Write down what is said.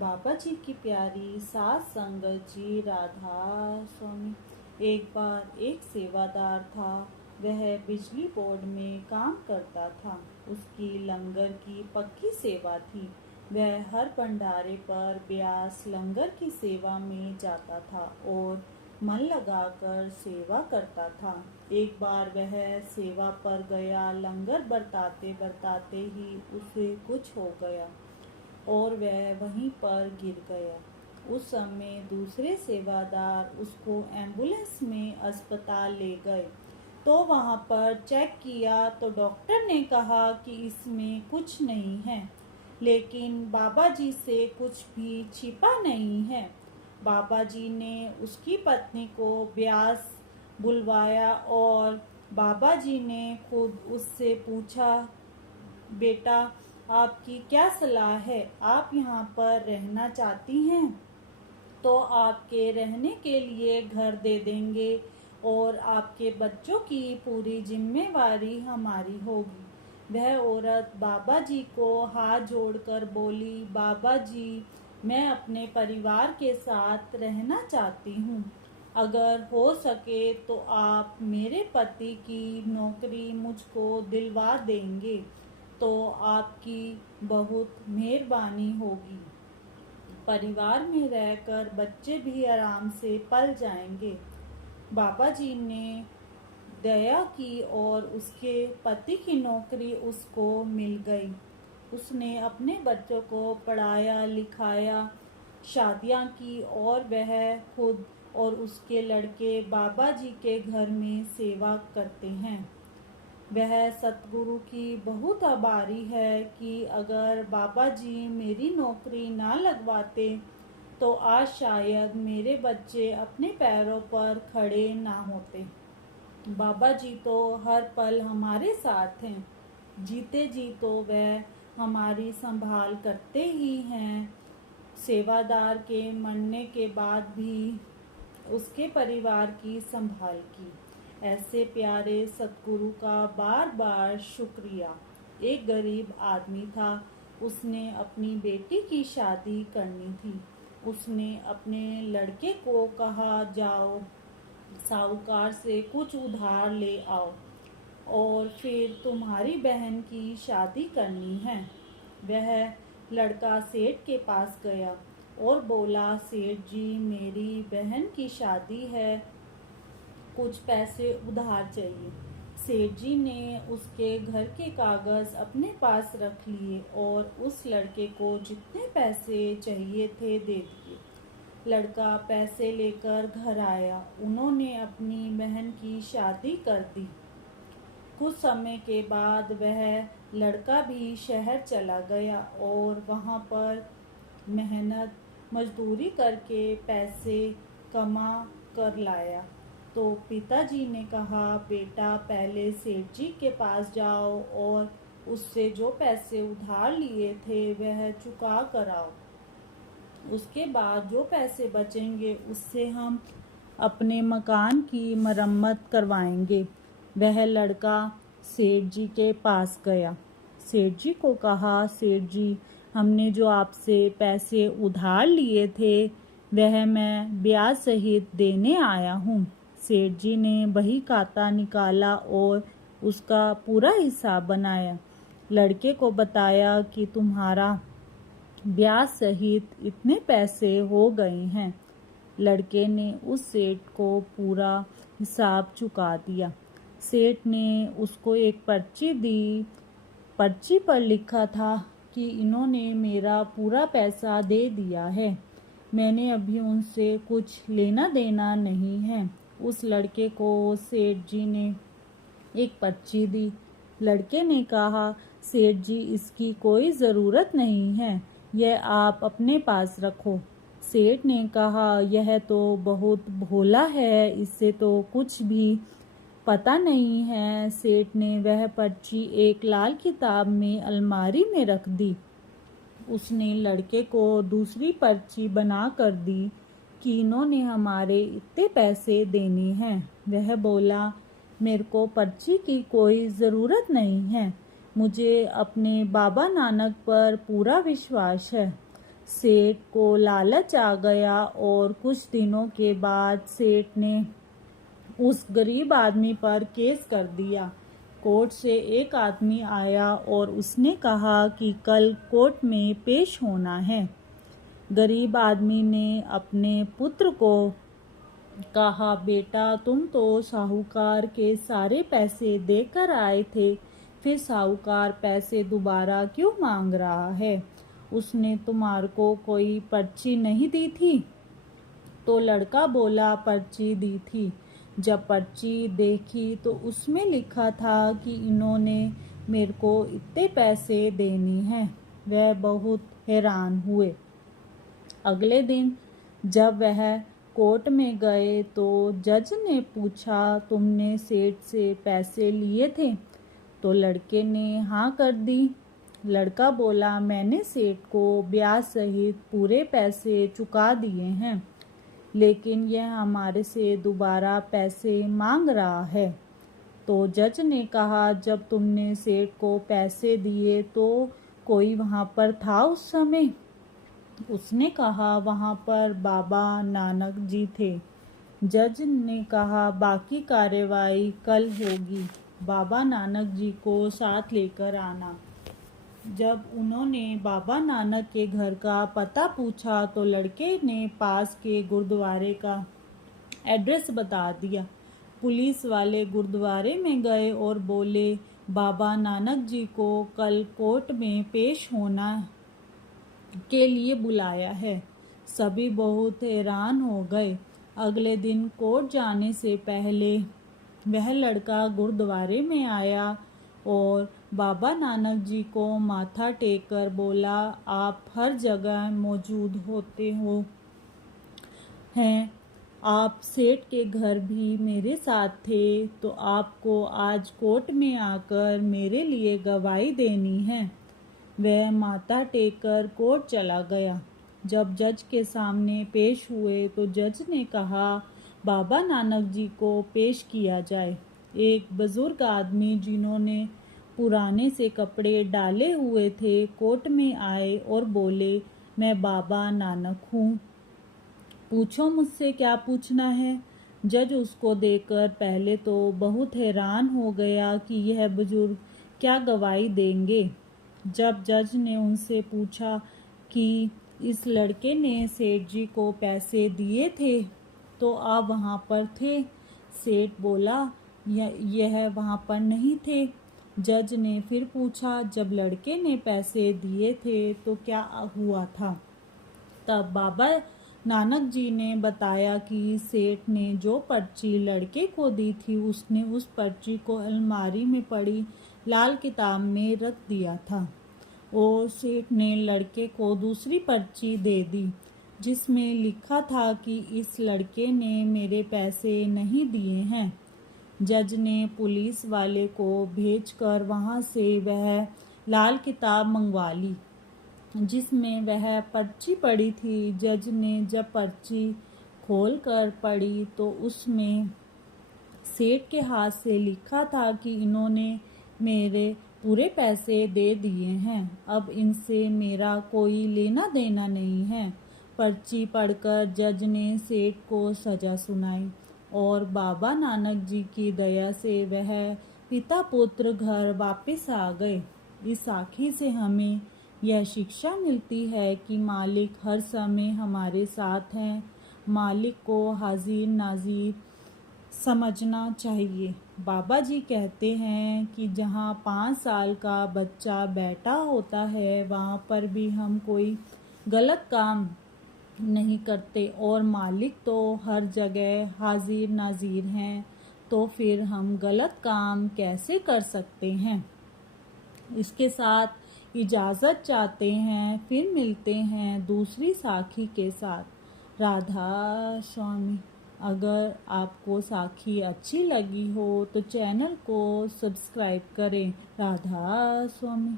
बाबा जी की प्यारी सास संगत जी राधा स्वामी। एक बार एक सेवादार था। वह बिजली बोर्ड में काम करता था। उसकी लंगर की पक्की सेवा थी। वह हर भंडारे पर ब्यास लंगर की सेवा में जाता था और मन लगाकर सेवा करता था। एक बार वह सेवा पर गया। लंगर बरताते बरताते ही उसे कुछ हो गया और वह वहीं पर गिर गया। उस समय दूसरे सेवादार उसको एम्बुलेंस में अस्पताल ले गए। तो वहां पर चेक किया तो डॉक्टर ने कहा कि इसमें कुछ नहीं है, लेकिन बाबा जी से कुछ भी छिपा नहीं है। बाबा जी ने उसकी पत्नी को ब्यास बुलवाया और बाबा जी ने खुद उससे पूछा, बेटा आपकी क्या सलाह है? आप यहाँ पर रहना चाहती हैं तो आपके रहने के लिए घर दे देंगे और आपके बच्चों की पूरी जिम्मेवारी हमारी होगी। वह औरत बाबा जी को हाथ जोड़कर बोली, बाबा जी मैं अपने परिवार के साथ रहना चाहती हूँ। अगर हो सके तो आप मेरे पति की नौकरी मुझको दिलवा देंगे तो आपकी बहुत मेहरबानी होगी। परिवार में रहकर बच्चे भी आराम से पल जाएंगे। बाबा जी ने दया की और उसके पति की नौकरी उसको मिल गई। उसने अपने बच्चों को पढ़ाया लिखाया, शादियां की और वह खुद और उसके लड़के बाबा जी के घर में सेवा करते हैं। वह सतगुरु की बहुत आभारी है कि अगर बाबा जी मेरी नौकरी ना लगवाते तो आज शायद मेरे बच्चे अपने पैरों पर खड़े ना होते। बाबा जी तो हर पल हमारे साथ हैं। जीते जी तो वह हमारी संभाल करते ही हैं। सेवादार के मरने के बाद भी उसके परिवार की संभाल की। ऐसे प्यारे सतगुरु का बार बार शुक्रिया। एक गरीब आदमी था। उसने अपनी बेटी की शादी करनी थी। उसने अपने लड़के को कहा, जाओ साहूकार से कुछ उधार ले आओ और फिर तुम्हारी बहन की शादी करनी है। वह लड़का सेठ के पास गया और बोला, सेठ जी मेरी बहन की शादी है, कुछ पैसे उधार चाहिए। सेठ जी ने उसके घर के कागज अपने पास रख लिए और उस लड़के को जितने पैसे चाहिए थे दे दिए। लड़का पैसे लेकर घर आया। उन्होंने अपनी बहन की शादी कर दी। कुछ समय के बाद वह लड़का भी शहर चला गया और वहाँ पर मेहनत मजदूरी करके पैसे कमा कर लाया। तो पिताजी ने कहा, बेटा पहले सेठ जी के पास जाओ और उससे जो पैसे उधार लिए थे वह चुका कर आओ। उसके बाद जो पैसे बचेंगे उससे हम अपने मकान की मरम्मत करवाएंगे। वह लड़का सेठ जी के पास गया। सेठ जी को कहा, सेठ जी हमने जो आपसे पैसे उधार लिए थे वह मैं ब्याज सहित देने आया हूँ। सेठ जी ने बही खाता निकाला और उसका पूरा हिसाब बनाया। लड़के को बताया कि तुम्हारा ब्याज सहित इतने पैसे हो गए हैं। लड़के ने उस सेठ को पूरा हिसाब चुका दिया। सेठ ने उसको एक पर्ची दी। पर्ची पर लिखा था कि इन्होंने मेरा पूरा पैसा दे दिया है, मैंने अभी उनसे कुछ लेना देना नहीं है। उस लड़के को सेठ जी ने एक पर्ची दी। लड़के ने कहा, सेठ जी इसकी कोई ज़रूरत नहीं है, यह आप अपने पास रखो। सेठ ने कहा, यह तो बहुत भोला है, इससे तो कुछ भी पता नहीं है। सेठ ने वह पर्ची एक लाल किताब में अलमारी में रख दी। उसने लड़के को दूसरी पर्ची बना कर दी कि इन्होंने हमारे इतने पैसे देने हैं। वह बोला, मेरे को पर्ची की कोई ज़रूरत नहीं है, मुझे अपने बाबा नानक पर पूरा विश्वास है। सेठ को लालच आ गया और कुछ दिनों के बाद सेठ ने उस गरीब आदमी पर केस कर दिया। कोर्ट से एक आदमी आया और उसने कहा कि कल कोर्ट में पेश होना है। गरीब आदमी ने अपने पुत्र को कहा, बेटा तुम तो साहूकार के सारे पैसे देकर आए थे, फिर साहूकार पैसे दोबारा क्यों मांग रहा है? उसने तुम्हारे को कोई पर्ची नहीं दी थी? तो लड़का बोला, पर्ची दी थी। जब पर्ची देखी तो उसमें लिखा था कि इन्होंने मेरे को इतने पैसे देने हैं। वह बहुत हैरान हुए। अगले दिन जब वह कोर्ट में गए तो जज ने पूछा, तुमने सेठ से पैसे लिए थे? तो लड़के ने हाँ कर दी। लड़का बोला, मैंने सेठ को ब्याज सहित पूरे पैसे चुका दिए हैं, लेकिन यह हमारे से दोबारा पैसे मांग रहा है। तो जज ने कहा, जब तुमने सेठ को पैसे दिए तो कोई वहाँ पर था उस समय? उसने कहा, वहाँ पर बाबा नानक जी थे। जज ने कहा, बाकी कार्रवाई कल होगी, बाबा नानक जी को साथ लेकर आना। जब उन्होंने बाबा नानक के घर का पता पूछा तो लड़के ने पास के गुरुद्वारे का एड्रेस बता दिया। पुलिस वाले गुरुद्वारे में गए और बोले, बाबा नानक जी को कल कोर्ट में पेश होना के लिए बुलाया है। सभी बहुत हैरान हो गए। अगले दिन कोर्ट जाने से पहले वह लड़का गुरुद्वारे में आया और बाबा नानक जी को माथा टेक कर बोला, आप हर जगह मौजूद होते हो हैं, आप सेठ के घर भी मेरे साथ थे, तो आपको आज कोर्ट में आकर मेरे लिए गवाही देनी है। वह माथा टेककर कोर्ट चला गया। जब जज के सामने पेश हुए तो जज ने कहा, बाबा नानक जी को पेश किया जाए। एक बुजुर्ग आदमी जिन्होंने पुराने से कपड़े डाले हुए थे कोर्ट में आए और बोले, मैं बाबा नानक हूँ, पूछो मुझसे क्या पूछना है। जज उसको देखकर पहले तो बहुत हैरान हो गया कि यह बुजुर्ग क्या गवाही देंगे। जब जज ने उनसे पूछा कि इस लड़के ने सेठ जी को पैसे दिए थे तो आप वहाँ पर थे? सेठ बोला, यह वहाँ पर नहीं थे। जज ने फिर पूछा, जब लड़के ने पैसे दिए थे तो क्या हुआ था? तब बाबा नानक जी ने बताया कि सेठ ने जो पर्ची लड़के को दी थी उसने उस पर्ची को अलमारी में पड़ी लाल किताब में रख दिया था और सेठ ने लड़के को दूसरी पर्ची दे दी जिसमें लिखा था कि इस लड़के ने मेरे पैसे नहीं दिए हैं। जज ने पुलिस वाले को भेजकर वहां से वह लाल किताब मंगवा ली जिसमें वह पर्ची पड़ी थी। जज ने जब पर्ची खोलकर पढ़ी तो उसमें सेठ के हाथ से लिखा था कि इन्होंने मेरे पूरे पैसे दे दिए हैं, अब इनसे मेरा कोई लेना देना नहीं है। पर्ची पढ़कर जज ने सेठ को सजा सुनाई और बाबा नानक जी की दया से वह पिता पुत्र घर वापस आ गए। इस साखी से हमें यह शिक्षा मिलती है कि मालिक हर समय हमारे साथ हैं। मालिक को हाजिर नाजिर समझना चाहिए। बाबा जी कहते हैं कि जहाँ 5 साल का बच्चा बैठा होता है वहाँ पर भी हम कोई गलत काम नहीं करते और मालिक तो हर जगह हाजिर नाजिर हैं, तो फिर हम गलत काम कैसे कर सकते हैं। इसके साथ इजाज़त चाहते हैं, फिर मिलते हैं दूसरी साखी के साथ। राधा स्वामी। अगर आपको साखी अच्छी लगी हो तो चैनल को सब्सक्राइब करें। राधा स्वामी।